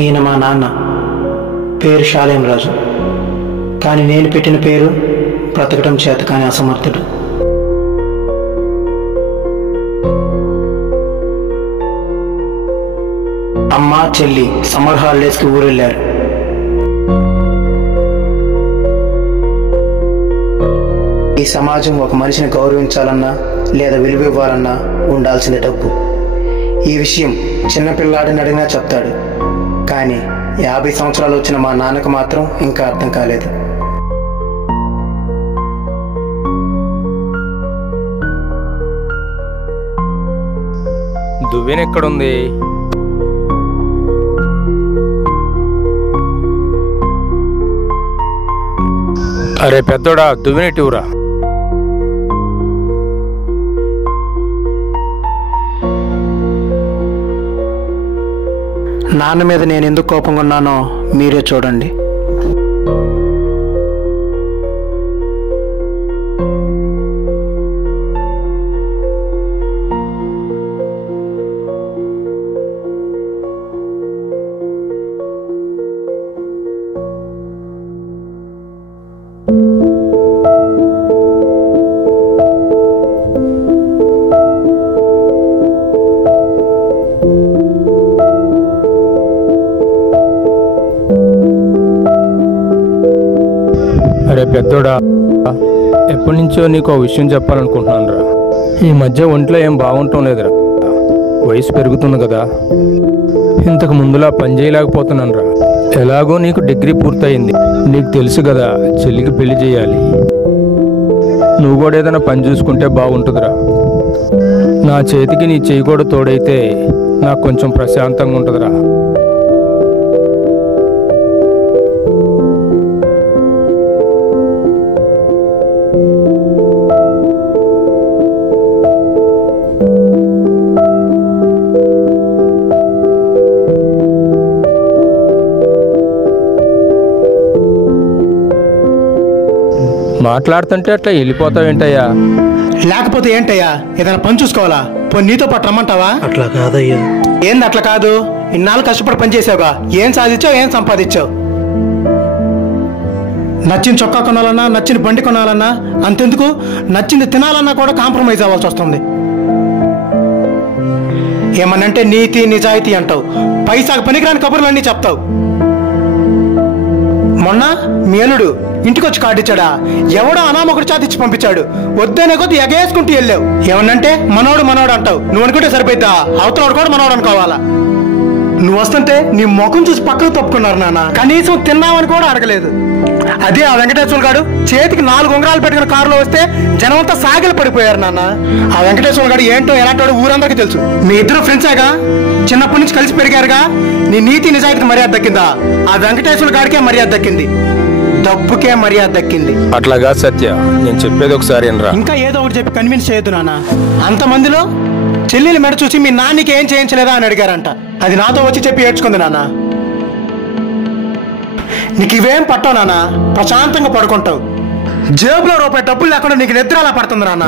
ఈయన మా నాన్న, పేరు షాలేం రాజు. కానీ నేను పెట్టిన పేరు బ్రతకడం చేత కానీ అసమర్థుడు. అమ్మ చెల్లి సమ్మర్ హాలిడేస్కి ఊరెళ్ళారు. ఈ సమాజం ఒక మనిషిని గౌరవించాలన్నా లేదా విలువ ఇవ్వాలన్నా ఉండాల్సిన డబ్బు. ఈ విషయం చిన్నపిల్లాడిని అడిగినా చెప్తాడు. కానీ 50 సంవత్సరాలు వచ్చిన మా నాన్నకు మాత్రం ఇంకా అర్థం కాలేదు. దువ్వెన ఎక్కడుంది? అరే పెద్దోడా, దువ్వెన ఇటురా. నాన్న మీద నేను ఎందుకు కోపంగా ఉన్నానో మీరే చూడండి. అరే పెద్దోడా, ఎప్పటి నుంచో నీకు ఒక విషయం చెప్పాలనుకుంటున్నాను రా. ఈ మధ్య ఒంట్లో ఏం బాగుండటం లేదురా. వయసు పెరుగుతుంది కదా, ఇంతకు ముందులా పని చేయలేకపోతున్నాను రా. ఎలాగో నీకు డిగ్రీ పూర్తయింది, నీకు తెలుసు కదా చెల్లికి పెళ్లి చేయాలి. నువ్వు కూడా ఏదైనా పని చూసుకుంటే బాగుంటుందిరా. నా చేతికి నీ చెయ్యి కూడా తోడైతే నాకు కొంచెం ప్రశాంతంగా ఉంటుందిరా. మాట్లాడుతుంటే అట్లా వెళ్ళిపోతావేంటయ్యా? లేకపోతే ఏంటయ్యా, ఏదైనా పని చూసుకోవాలా? పోనీ నీతో పాటు రమ్మంటావా? అట్లా కాదయ్యా. ఏంది అట్లా కాదు? ఇన్నాళ్ళు కష్టపడి పని చేసావుగా, ఏం సాధించావు, ఏం సంపాదించావు? నచ్చిన చొక్కా కొనాలన్నా, నచ్చిన బండి కొనాలన్నా, అంతెందుకు నచ్చింది తినాలన్నా కూడా కాంప్రమైజ్ అవ్వాల్సి వస్తుంది. ఏమనంటే నీతి నిజాయితీ అంటావు, పైసాకు పనికిరాని కబుర్లన్నీ చెప్తావు. మొన్న మీ అల్లుడు ఇంటికొచ్చి కార్డు ఇచ్చాడా? ఎవడో అనామకుడు చాతిచ్చి పంపించాడు. వద్దనే కొద్ది ఎగేసుకుంటూ వెళ్ళావు. ఏమన్నంటే మనోడు మనోడు అంటావు. నువ్వు అనుకుంటే సరిపోద్దా? అవతలవాడు కూడా మనోడు అనుకోవాలా? నువ్వు వస్తుంటే నీ ముఖం చూసి పక్కకు తప్పుకున్నారు నాన్న. కనీసం తిన్నావని కూడా అడగలేదు. అదే ఆ వెంకటేశ్వర గారు చేతికి 4 ఉంగరాలు పెట్టుకున్న కారులో వస్తే జనమంతా సాగిలు పడిపోయారు నాన్న. ఆ వెంకటేశ్వర గారు ఏంటో ఎలాంటి ఊరందరికీ తెలుసు. మీ ఇద్దరు ఫ్రెండ్సేగా, చిన్నప్పటి నుంచి కలిసి పెరిగారుగా. నీ నీతి నిజాయితీకి మర్యాద దక్కిందా? ఆ వెంకటేశ్వర గారికే మర్యాద దక్కింది, డబ్బుకే మర్యాద దక్కింది. అట్లాగా సత్య, నేను చెప్పేది ఒకసారి రా. ఇంకా ఏదో ఒకటి చెప్పి కన్విన్స్ చేయొద్దు నాన్న. అంతమందిలో చెల్లెలు మెడ చూసి మీ నాన్నకి ఏం చేయించలేదా అని అడిగారంట. అది నాతో వచ్చి చెప్పి ఏడ్చుకుంది నాన్న. నీకు ఇవేం పట్టవు నాన్న, ప్రశాంతంగా పడుకుంటావు. జేబులో రూపాయి డబ్బులు లేకుండా నీకు నిద్ర అలా పడుతుంది నాన్న.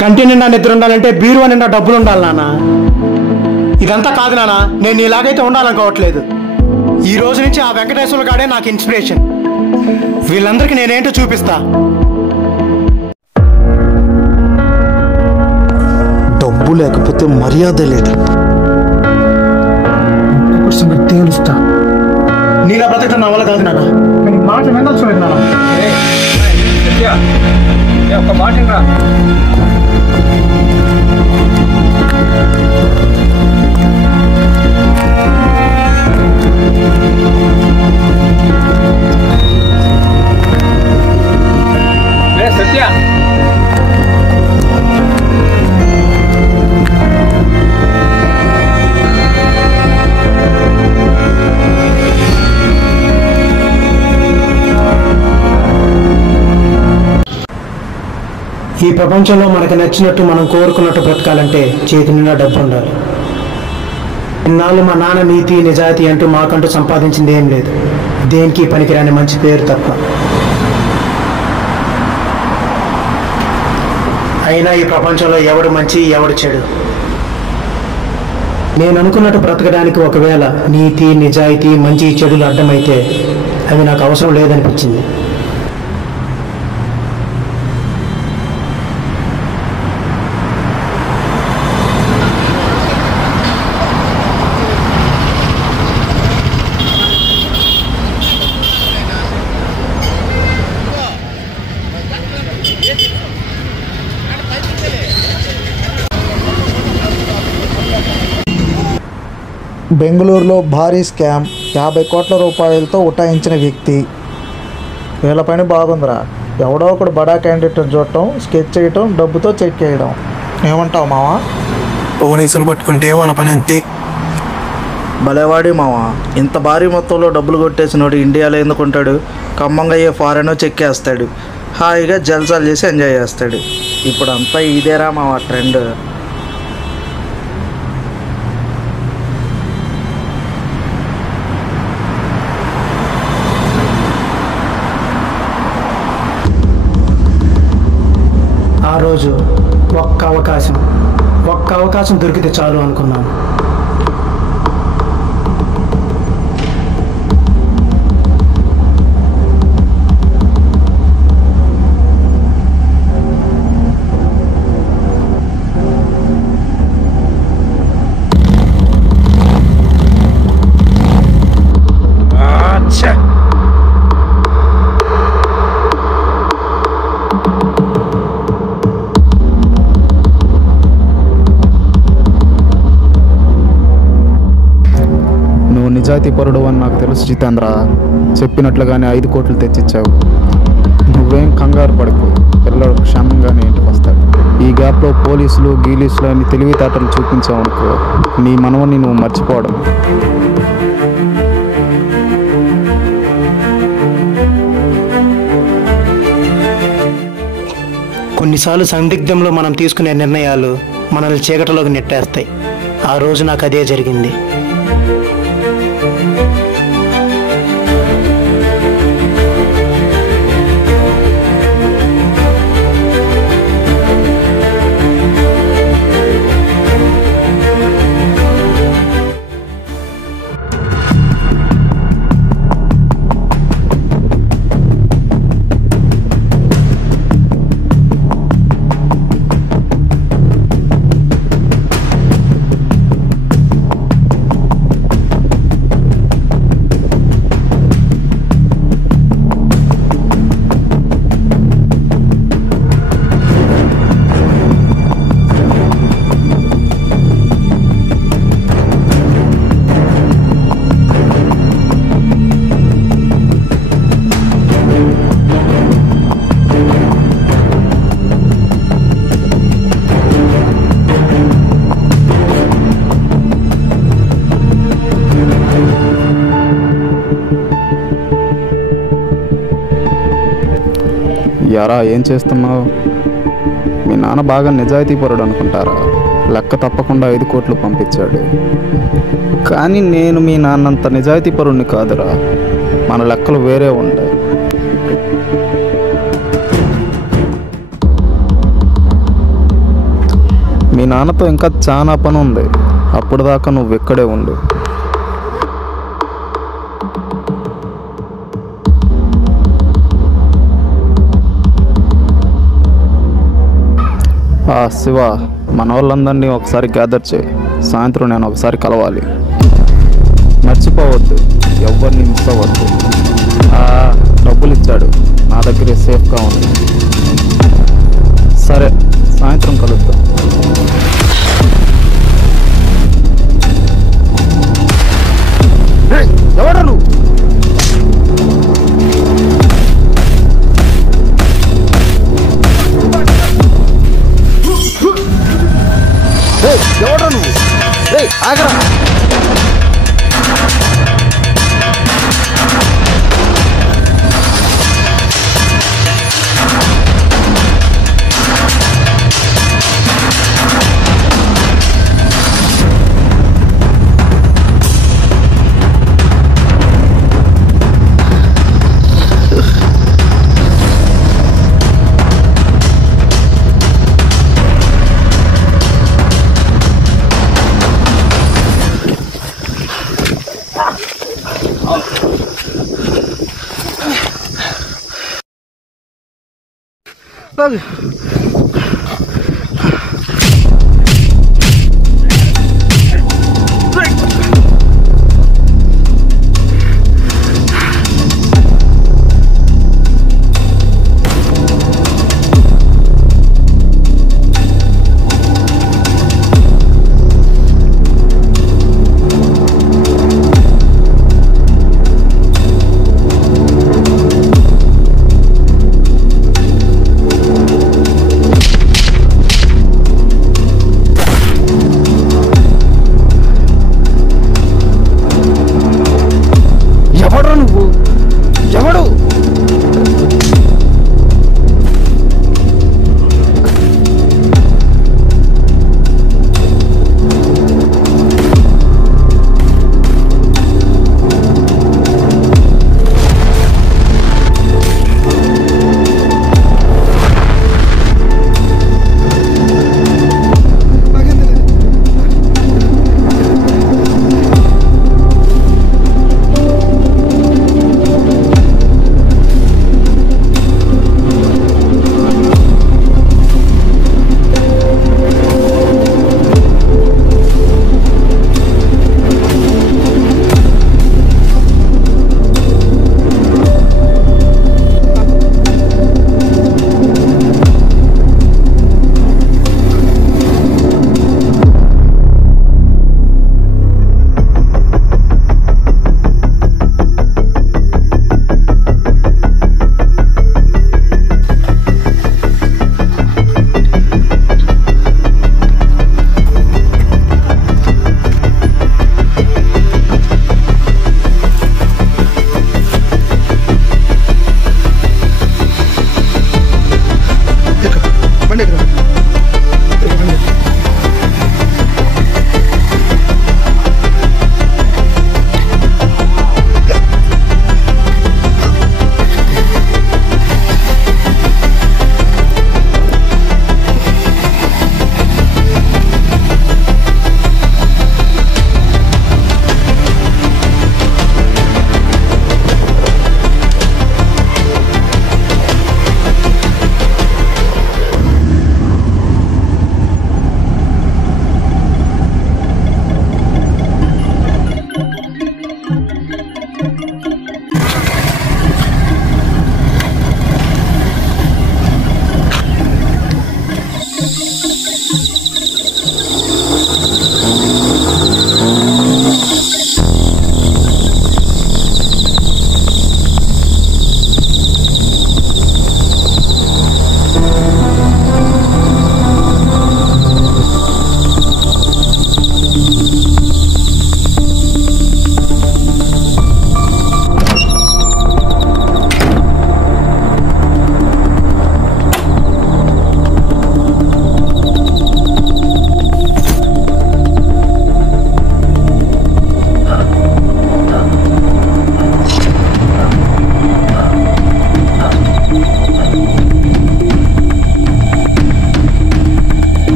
కంటి నిండా నిద్ర ఉండాలంటే బీరువా నిండా డబ్బులు ఉండాలి నాన్న. ఇదంతా కాదు నాన్న, నేను నీలాగైతే ఉండాలనుకోవట్లేదు. ఈ రోజు నుంచి ఆ వెంకటేశ్వర గాడే నాకు ఇన్స్పిరేషన్. వీళ్ళందరికీ నేనేంటో చూపిస్తా. డబ్బు లేకపోతే మర్యాద లేదు. తేలుస్తా. నీలా బ్రతకడం నా వల్ల కాదు నాన్న. మాట వినాల్సి నాన్న. ఒక మాట రా. సత్య, ఈ ప్రపంచంలో మనకు నచ్చినట్టు మనం కోరుకున్నట్టు బ్రతకాలంటే చేతి నిండా డబ్బు ఉండాలి. ఇన్నాళ్ళు మా నాన్న నీతి నిజాయితీ అంటూ మాకంటూ సంపాదించింది ఏం లేదు, దేనికి పనికిరాని మంచి పేరు తప్ప. అయినా ఈ ప్రపంచంలో ఎవడు మంచి ఎవడు చెడు, నేను అనుకున్నట్టు బ్రతకడానికి ఒకవేళ నీతి, నిజాయితీ, మంచి చెడులు అడ్డమైతే అవి నాకు అవసరం లేదనిపించింది. బెంగళూరులో భారీ స్కామ్, 50 కోట్ల రూపాయలతో ఉటాయించిన వ్యక్తి. వీళ్ళ పని బాగుందిరా. ఎవడో ఒకడు బడా క్యాండిడేట్ని చూడటం, స్కెచ్ చేయటం, డబ్బుతో చెక్ చేయడం. ఏమంటావు మావా? పోలీసులు పట్టుకుంటే మన పని అంతే. భలేవాడి మావా, ఇంత భారీ మొత్తంలో డబ్బులు కొట్టేసినోడు ఇండియాలో ఎందుకుంటాడు? ఖమ్మంగా అయ్యే ఫారెన్ చెక్కేస్తాడు, హాయిగా జల్సాలు చేసి ఎంజాయ్ చేస్తాడు. ఇప్పుడు అంతా ఇదేరా మావా ట్రెండ్. ఆ రోజు ఒక్క అవకాశం దొరికితే చాలు అనుకున్నాను. నిజాయితీ పరుడు అని నాకు తెలుసు జితేంద్ర. చెప్పినట్లుగానే 5 కోట్లు తెచ్చిచ్చావు. నువ్వేం కంగారు పడకు, పిల్లలు క్షేమంగానే ఇంటికి వస్తాడు. ఈ గ్యాప్లో పోలీసులు గీలీసులు అని తెలివితేటలు చూపించావు అనుకో, నీ మనవని నువ్వు మర్చిపోవడం. కొన్నిసార్లు సందిగ్ధంలో మనం తీసుకునే నిర్ణయాలు మనల్ని చీకటిలోకి నెట్టేస్తాయి. ఆ రోజు నాకు అదే జరిగింది. యారా, ఏం చేస్తున్నావు? మీ నాన్న బాగా నిజాయితీ పరుడు అనుకుంటారా? లెక్క తప్పకుండా 5 కోట్లు పంపించాడు. కానీ నేను మీ నాన్నంత నిజాయితీ పరుడిని కాదురా. మన లెక్కలు వేరే ఉంటాయి. మీ నాన్నతో ఇంకా చాలా పని ఉంది. అప్పుడు దాకా నువ్వు ఇక్కడే ఉండు. శివ, మన వాళ్ళందరినీ ఒకసారి గ్యాదర్ చేయి. సాయంత్రం నేను ఒకసారి కలవాలి. మర్చిపోవద్దు, ఎవరిని మిస్ అవ్వద్దు. డబ్బులు ఇచ్చాడు, నా దగ్గరే సేఫ్గా ఉంది. సరే, సాయంత్రం కలుద్దాం. ఎవరు నువ్వు? ఎవరు నువ్వు? ఆగరా.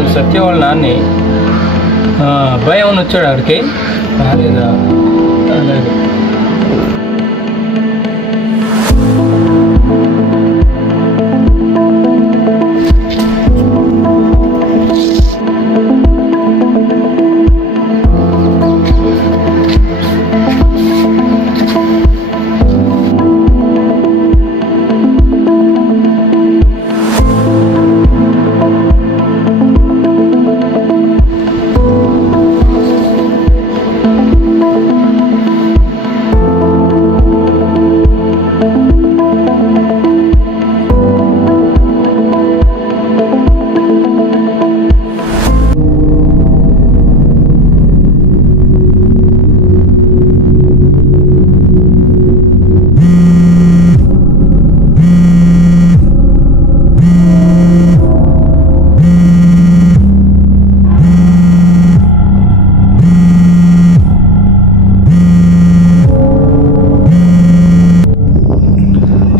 నువ్వు సత్య వాళ్ళ నాన్ని. అబ్బాయి ఏమైనా వచ్చాడు అక్కడికి? రాలేదా? రాలేదు.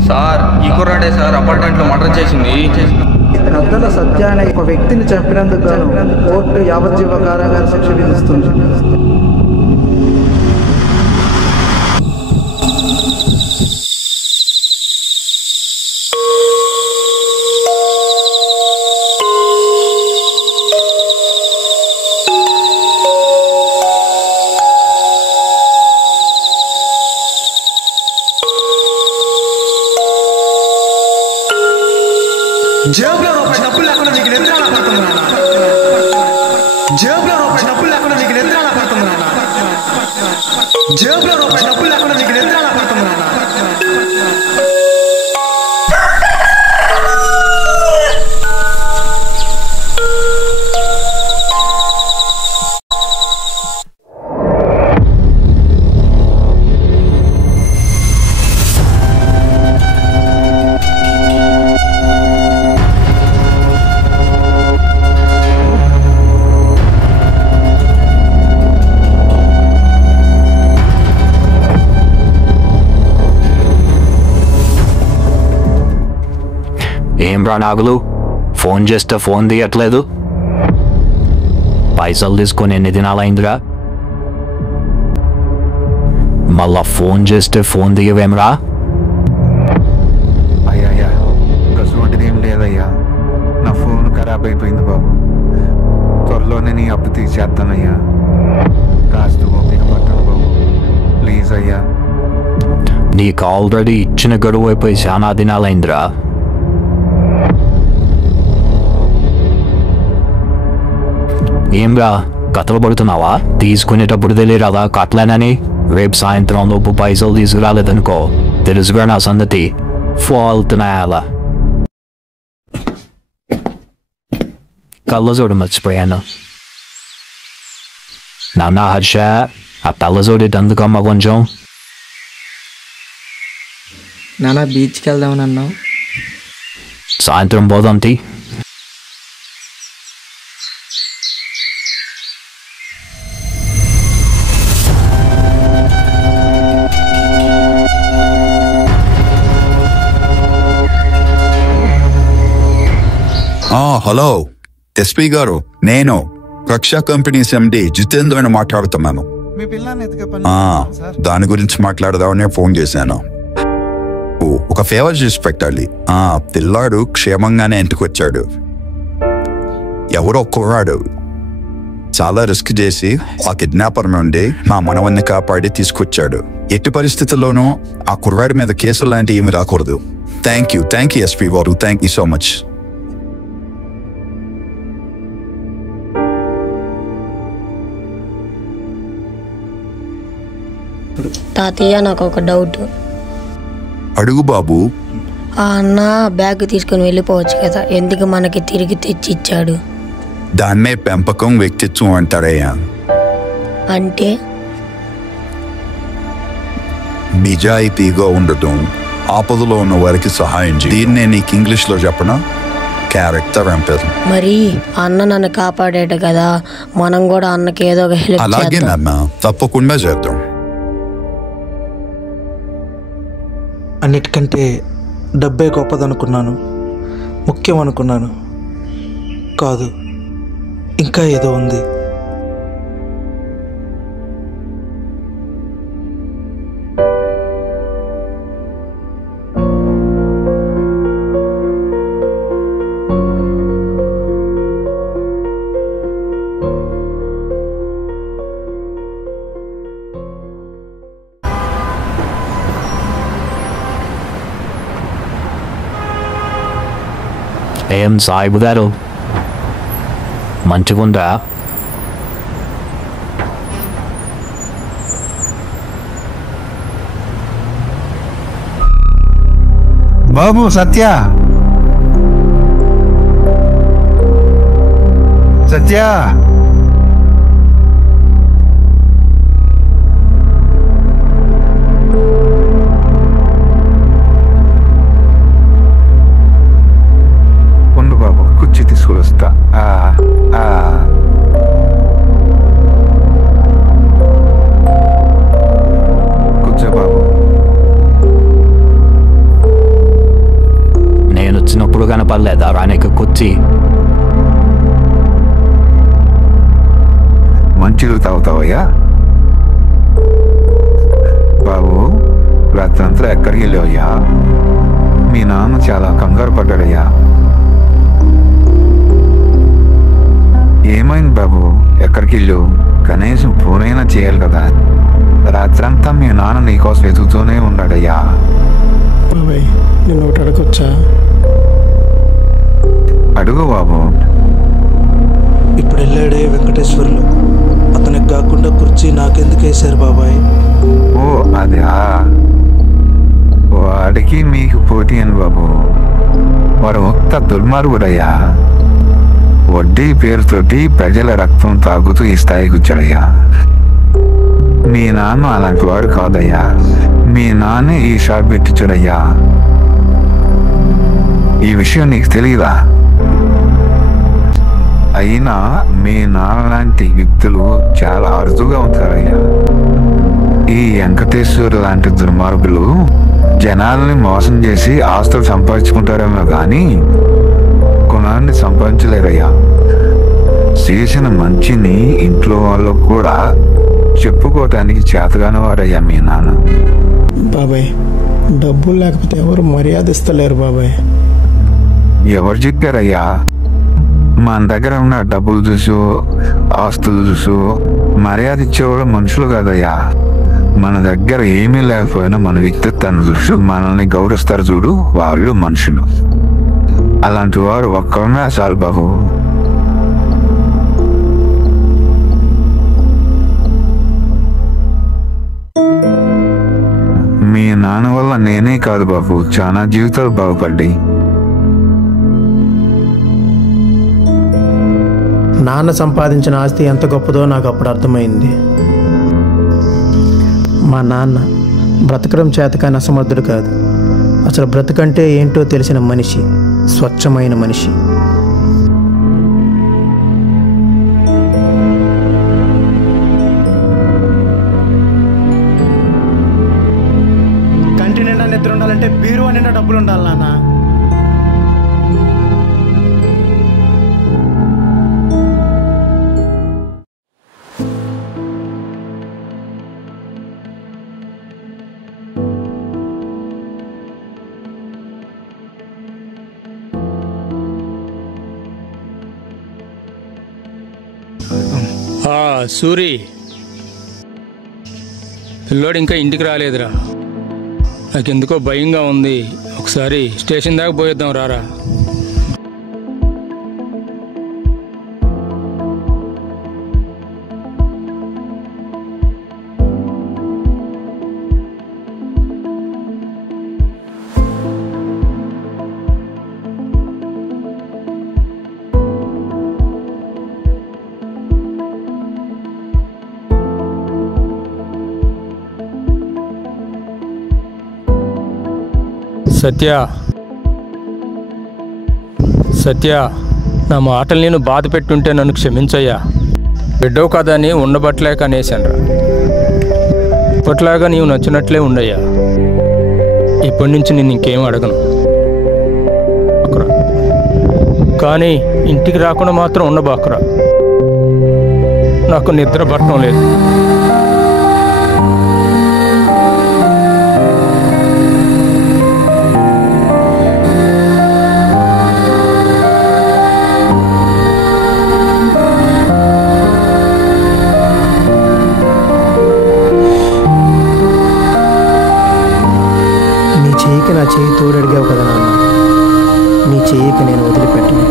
సార్ ఈ కుర్రాడే సార్ అపార్ట్మెంట్లో మర్డర్ చేసింది. గద్దల సత్య అనే ఒక వ్యక్తిని చంపినందుకు గాను కోర్టు యావజ్జీవ కారాగార శిక్ష విధిస్తుంది. జేబులో రూపాయి డబ్బులు లేకుండా నీకు నిద్ర ఎలా పడుతుంది నాన్న? జేబులో రూపాయి డబ్బులు లేకుండా నీకు నిద్ర ఎలా పడుతుంది నాన్న? జేబులో రూపాయి డబ్బులు లేకుండా నీకు నిద్ర ఎలా పడుతుంది నాన్న? ఏం రా నాగులు, ఫోన్ చేస్తే ఫోన్ తీయట్లేదు? పైసలు తీసుకొని ఎన్ని దినాలైందిరా? మళ్ళా ఫోన్ చేస్తే ఫోన్ తీయవేమ్రా? అయ్యా అటువంటిది ఏం లేదయ్యా, నా ఫోన్ ఖరాబ్ అయిపోయింది బాబు. త్వరలోనే నీ అప్పు తీసేస్తానయ్యా, కాస్త ఓపిక పట్టను బాబు, ప్లీజ్ అయ్యా. నీకు ఆల్రెడీ ఇచ్చిన గడువు అయిపోయి చాలా దినాలైందిరా. ఏంరా కథలు పడుతున్నావా? తీసుకునేటప్పుడు తెలియరాదా కట్లేనని? రేపు సాయంత్రం లోపు పైసలు తీసుకురాలేదనుకో, తెలుసుగా నా సంగతి. ఫాల్తున్నాయాలా కళ్ళజోడు మర్చిపోయాను. నాన్న హర్ష, ఆ కళ్ళజోడు అందుకమ్మా కొంచెం. నాన్న బీచ్కి వెళ్దామని అన్నావు. సాయంత్రం పోదాం తీ. హలో ఎస్పీ గారు, నేను రక్షా కంపెనీస్ ఎండి జితేంద్రని మాట్లాడుతున్నాను. దాని గురించి మాట్లాడదామని ఫోన్ చేశాను. ఒక ఫేవర్ చేసి పెట్టాలి. పిల్లాడు క్షేమంగానే ఇంటికి వచ్చాడు. ఎవరో కుర్రాడు చాలా రిస్క్ చేసి ఆ కిడ్నాపర్ నుండి మా మనవన్ని కాపాడి తీసుకొచ్చాడు. ఎట్టి పరిస్థితుల్లోనూ ఆ కుర్రాడి మీద కేసులు లాంటివి ఏమి రాకూడదు. థ్యాంక్ యూ ఎస్పీ గారు, థ్యాంక్ యూ సో మచ్. తాతయ్య, నాకు ఒక డౌట్. అడుగు బాబు. ఆ అన్న బ్యాగ్ తీసుకుని వెళ్ళిపోవచ్చు కదా, ఎందుకు మనకి తిరిగి తెచ్చి ఇచ్చాడు? దాన్నే పెంపకం వ్యక్తిత్వం అంటారయ్యా. అంటే నిజాయితీగా ఉండటం, ఆపదలో ఉన్న వారికి సహాయం చేయి. దీన్నే నీకు ఇంగ్లీష్లో చెప్పనా? క్యారెక్టర్ అంటారు. మరి అన్న నన్ను కాపాడాడు కదా, మనం కూడా అన్నకి ఏదో ఒక హెల్ప్ అలాగే చేద్దాం. నాన్న, తప్పకుండా చేద్దాం. అన్నిటికంటే డబ్బే గొప్పదనుకున్నాను, ముఖ్యం అనుకున్నాను. కాదు, ఇంకా ఏదో ఉంది. ఏం సాయిబు గారు మంచిగుందా? బాబు సత్య, సత్య ఉండు బాబు, కుర్చీ తీసుకువస్తా. కూర్చో బాబు. నేను వచ్చినప్పుడు కనపడలేదా రానికి కుర్చీ? మంచిలు తాగుతావయ్యా? బాబు రాత్రంతా ఎక్కడికి వెళ్ళావయ్యా? మీ నాన్న చాలా కంగారు పడ్డాడయ్యా. ఏమైంది బాబు? ఎక్కడికి వెళ్ళావు? కనీసం ఫోన్ అయినా చేయాలి కదా. రాత్రంతా మీ నాన్న నీకోసం వెతుకుతూనే ఉన్నాడయ్యా. బాబాయ్ నేను ఒకటి అడగొచ్చా? అడుగు బాబు. ఇప్పుడు వెళ్ళాడే వెంకటేశ్వర్లు, అతనికి కాకుండా కుర్చీ నాకెందుకు వేశారు బాబాయ్? ఓ అదా, వాడికి మీకు పోటీ అని బాబు. వాడు ఒక్క దుర్మార్గుడయ్యా. వడ్డీ పేరుతోటి ప్రజల రక్తం తాగుతూ ఈ స్థాయికి వచ్చాడయ్యా. మీ నాన్న అలాంటి వాడు కాదయ్యా. మీ నాన్నే ఈ షాప్ పెట్టించాడయ్యా. ఈ విషయం నీకు తెలియదా? అయినా మీ నాన్న లాంటి వ్యక్తులు చాలా అరుదుగా ఉంటారయ్యా. ఈ వెంకటేశ్వరు లాంటి దుర్మార్గులు జనాల్ని మోసం చేసి ఆస్తులు సంపాదించుకుంటారేమో కానీ గుణాన్ని సంపాదించలేరయ్యా. చేసిన మంచిని ఇంట్లో వాళ్ళు కూడా చెప్పుకోవటానికి చేతగాని వారయ్యా మీ నాన్న. బాబాయ్ డబ్బులు లేకపోతే ఎవరు మర్యాద ఇస్తలేరు బాబాయ్. ఎవరు చెప్పారయ్యా? మన దగ్గర ఉన్న డబ్బులు చూసు, ఆస్తులు చూసు మర్యాద ఇచ్చేవాళ్ళు మనుషులు కాదయ్యా. మన దగ్గర ఏమీ లేకపోయినా మన వ్యక్తిత్వాన్ని చూసు మనల్ని గౌరవిస్తారు చూడు, వాళ్ళు మనుషులు. అలాంటి వారు ఒక్కరున్నా చాలు బాబు. మీ నాన్న వల్ల నేనే కాదు బాబు, చాలా జీవితాలు బాగుపడ్డాయి. నాన్న సంపాదించిన ఆస్తి ఎంత గొప్పదో నాకు అప్పుడు అర్థమైంది. మా నాన్న బ్రతకడం చేతకాని అసమర్థుడు కాదు, అసలు బ్రతకంటే ఏంటో తెలిసిన మనిషి, స్వచ్ఛమైన మనిషి. కంటి నిండా నిద్ర ఉండాలంటే బీరువా నిండా డబ్బులు ఉండాలి నాన్న. సూరి, పిల్లోడు ఇంకా ఇంటికి రాలేదురా. నాకెందుకో భయంగా ఉంది. ఒకసారి స్టేషన్ దాకా పోయేద్దాం రారా. సత్య, నా మాటలు నేను బాధ పెట్టుంటే నన్ను క్షమించయ్యా. బిడ్డవు కదా అని ఉండబట్టలేక అనేసానురా. ఇప్పట్లాగా నీవు నచ్చినట్లే ఉండయ్యా. ఇప్పటి నుంచి నేను ఇంకేం అడగను. కానీ ఇంటికి రాకుండా మాత్రం ఉండబాకురా. నాకు నిద్ర పట్టడం లేదు. నీ చెయ్యికి నా చెయ్యి తోడు అడిగావు కదా నాన్న, నీ చెయ్యికి నేను వదిలిపెట్టను.